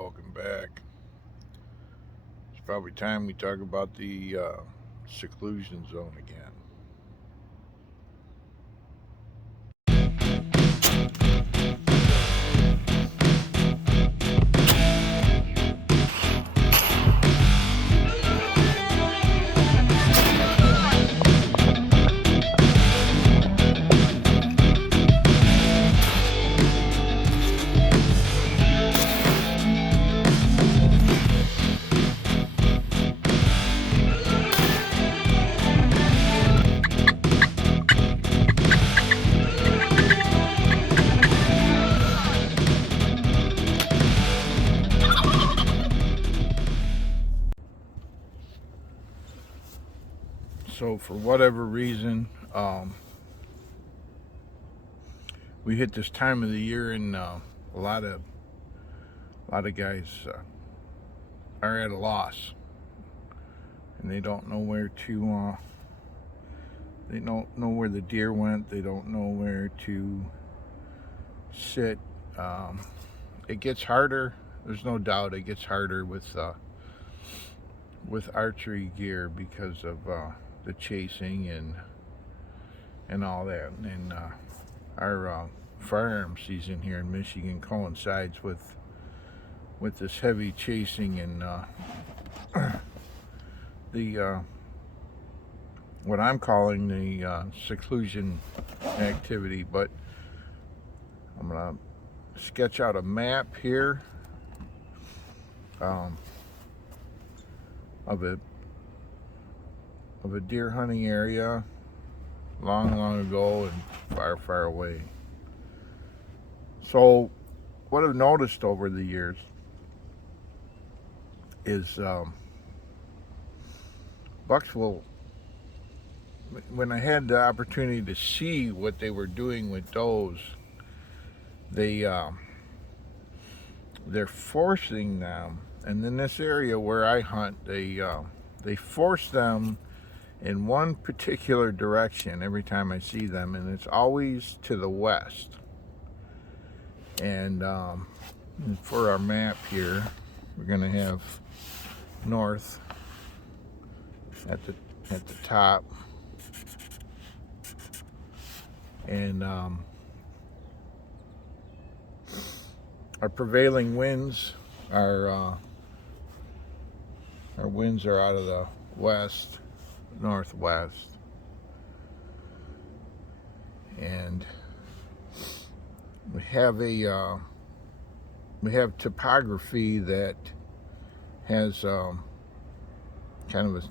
welcome back. It's probably time we talk about the seclusion zone again. So for whatever reason, we hit this time of the year, and a lot of guys are at a loss, and they don't know where to. They don't know where the deer went. They don't know where to sit. It gets harder. There's no doubt it gets harder with archery gear because of the chasing and all that. And our firearm season here in Michigan coincides with this heavy chasing and the what I'm calling the seclusion activity. But I'm gonna sketch out a map here of a deer hunting area long ago and far away. So what I've noticed over the years is bucks will, when I had the opportunity to see what they were doing with does, they're forcing them, and in this area where I hunt, they force them in one particular direction every time I see them, and it's always to the west. And for our map here, we're gonna have north at the top, and our prevailing winds our winds are out of the west northwest, and we have topography that has kind of a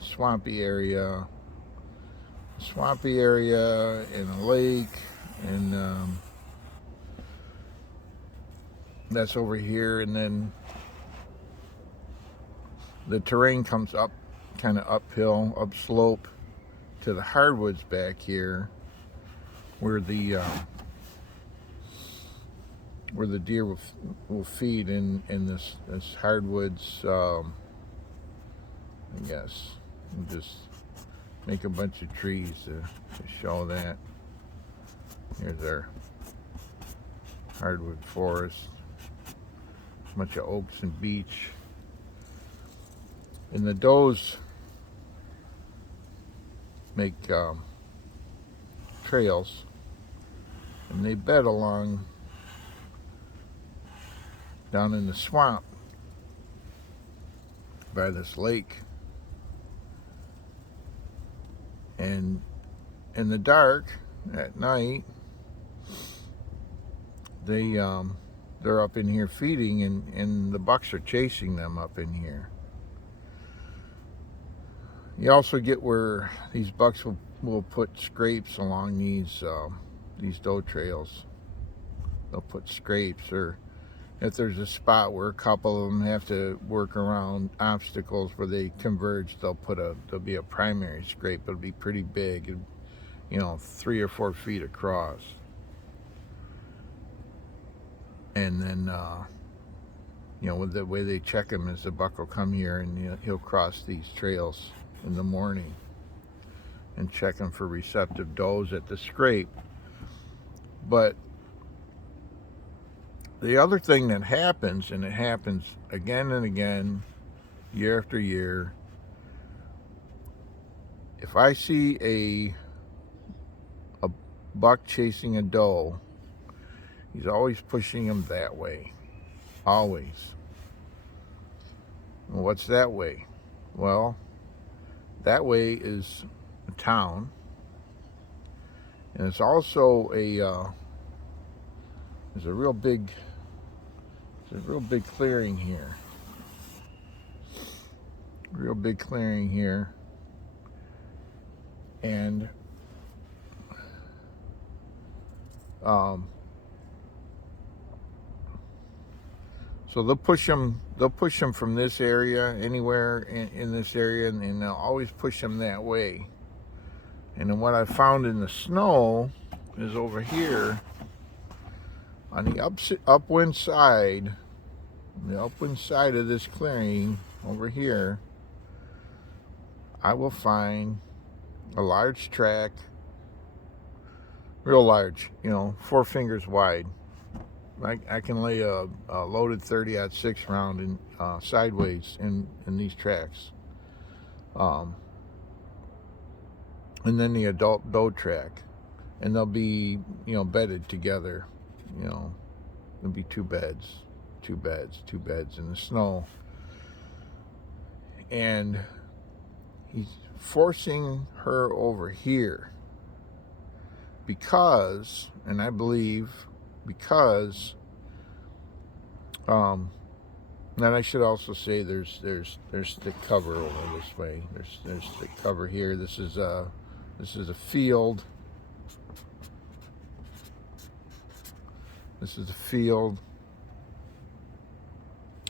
swampy area and a lake, and that's over here, and then the terrain comes up kind of uphill, upslope to the hardwoods back here, where the deer will feed in this hardwoods. I guess we'll just make a bunch of trees to show that. Here's our hardwood forest, a bunch of oaks and beech. And the does make trails, and they bed along down in the swamp by this lake. And in the dark at night, they're up in here feeding, and the bucks are chasing them up in here. You also get where these bucks will put scrapes along these doe trails. They'll put scrapes, or if there's a spot where a couple of them have to work around obstacles where they converge, there'll be a primary scrape. It'll be pretty big, 3 or 4 feet across. And then, with the way they check him is the buck will come here, and he'll cross these trails in the morning and check them for receptive does at the scrape. But the other thing that happens, and it happens again and again, year after year, if I see a buck chasing a doe, he's always pushing him that way. Always. And what's that way? Well, that way is a town, and it's also there's a real big clearing here. Real big clearing here. And so they'll push them from this area, anywhere in this area, and they'll always push them that way. And then what I found in the snow is over here on the upwind side of this clearing over here, I will find a large track, real large, 4 fingers wide. I can lay a loaded 30-06 round in sideways in these tracks, and then the adult doe track, and they'll be bedded together. There'll be two beds in the snow, and he's forcing her over here because, and I believe because, and I should also say there's thick cover over this way. There's thick cover here. This is a field. This is a field.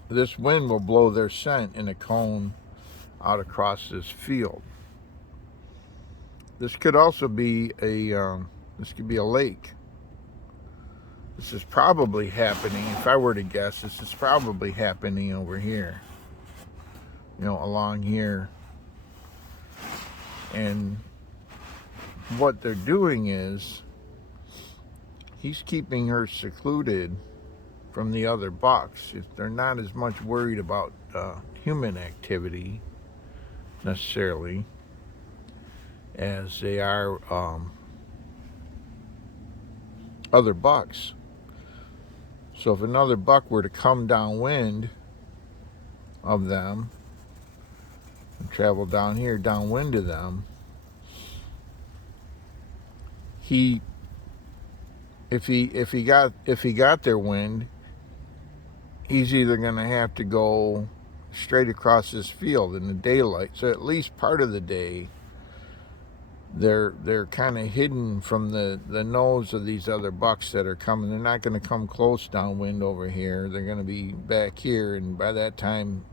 This wind will blow their scent in a cone out across this field. This could also be a lake. This is probably happening, if I were to guess, this is probably happening over here, along here. And what they're doing is he's keeping her secluded from the other bucks. They're not as much worried about human activity necessarily as they are other bucks. So if another buck were to come downwind of them and travel down here downwind of them, if he got their wind, he's either going to have to go straight across this field in the daylight. So at least part of the day they're kind of hidden from the nose of these other bucks that are coming. They're not going to come close downwind over here. They're going to be back here, and by that time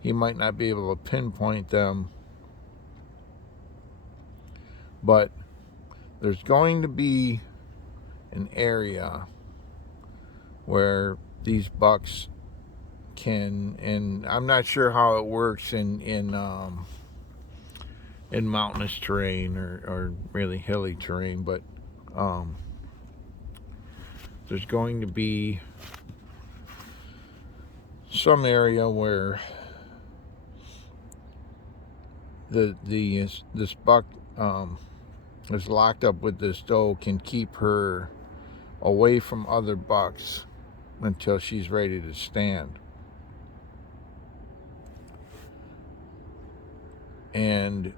he might not be able to pinpoint them. But there's going to be an area where these bucks can, and I'm not sure how it works in mountainous terrain or really hilly terrain, but there's going to be some area where this buck is locked up with this doe, can keep her away from other bucks until she's ready to stand. And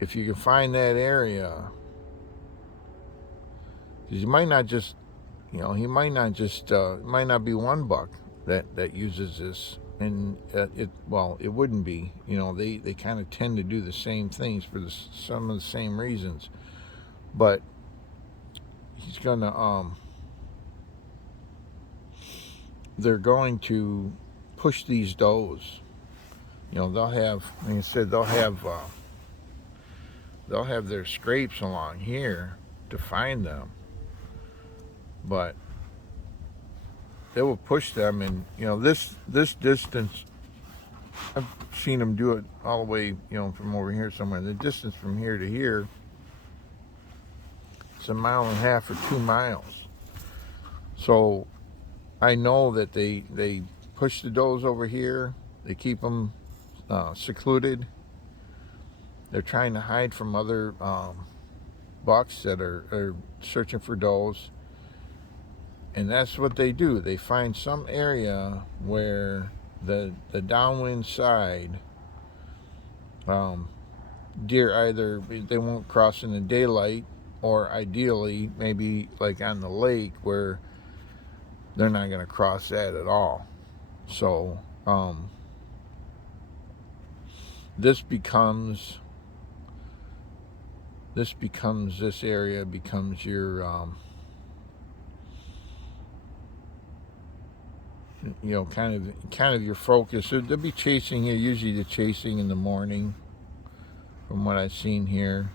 if you can find that area, because you might not just, it might not be one buck that uses this, and it wouldn't be, they kind of tend to do the same things for some of the same reasons, but he's gonna, they're going to push these does. They'll have, like I said, they'll have their scrapes along here to find them, but they will push them. And this distance, I've seen them do it all the way from over here somewhere. The distance from here to here, it's 1.5 or 2 miles. So I know that they push the does over here. They keep them secluded. They're trying to hide from other bucks that are searching for does. And that's what they do. They find some area where the downwind side, deer either they won't cross in the daylight, or ideally maybe like on the lake where they're not going to cross that at all. So this becomes this area becomes your kind of your focus. So they'll be chasing here. Usually they're chasing in the morning, from what I've seen here,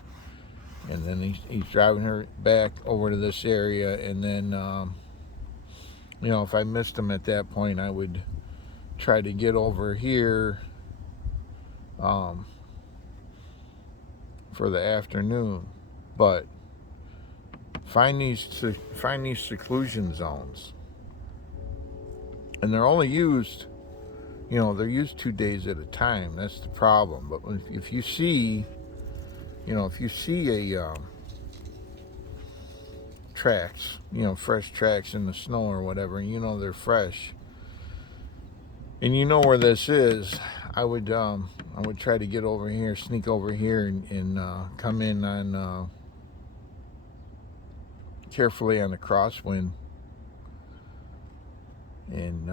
and then he's driving her back over to this area, and then if I missed him at that point, I would try to get over here for the afternoon. But find these seclusion zones, and they're only used, they're used 2 days at a time. That's the problem. But if you see, a tracks, fresh tracks in the snow or whatever, and they're fresh, and where this is, I would try to get over here, sneak over here, and come in on carefully on the crosswind, and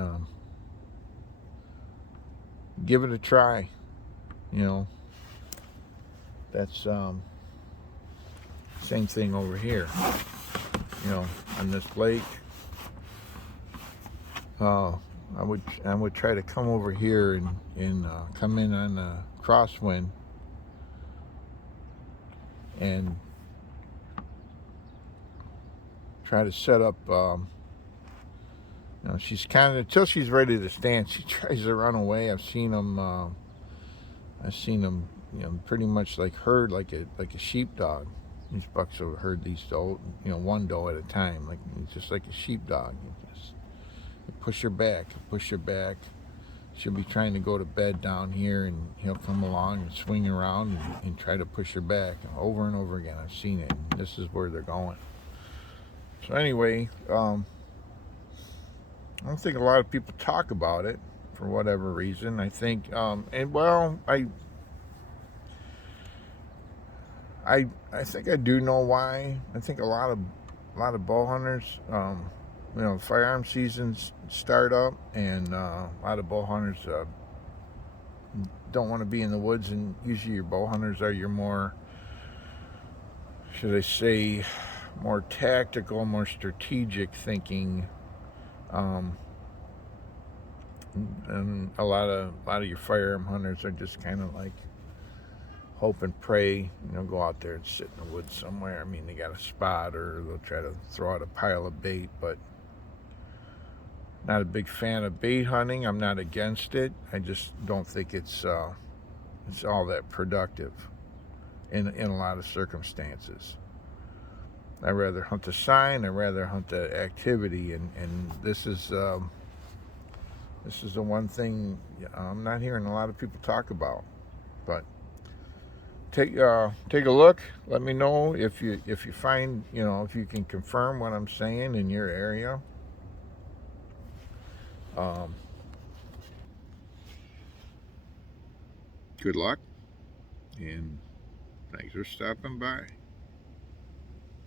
give it a try. That's same thing over here. On this lake, I would try to come over here and come in on the crosswind, and try to set up. She's kind of, until she's ready to stand, she tries to run away. I've seen them. Pretty much like herd, like a sheepdog. These bucks will herd these doe, one doe at a time, like just like a sheepdog. You push her back. She'll be trying to go to bed down here, and he'll come along and swing around and try to push her back over and over again. I've seen it. This is where they're going. So anyway, I don't think a lot of people talk about it for whatever reason. I think, I think I do know why. I think a lot of bow hunters, firearm seasons start up, and a lot of bow hunters don't want to be in the woods, and usually your bow hunters are your more, should I say, more tactical, more strategic thinking, and a lot of your firearm hunters are just kind of like hope and pray, go out there and sit in the woods somewhere. I mean, they got a spot, or they'll try to throw out a pile of bait, but not a big fan of bait hunting. I'm not against it. I just don't think it's all that productive in a lot of circumstances. I'd rather hunt the sign. I'd rather hunt the activity, and this is the one thing I'm not hearing a lot of people talk about. But take a look. Let me know if you find, if you can confirm what I'm saying in your area. Good luck, and thanks for stopping by.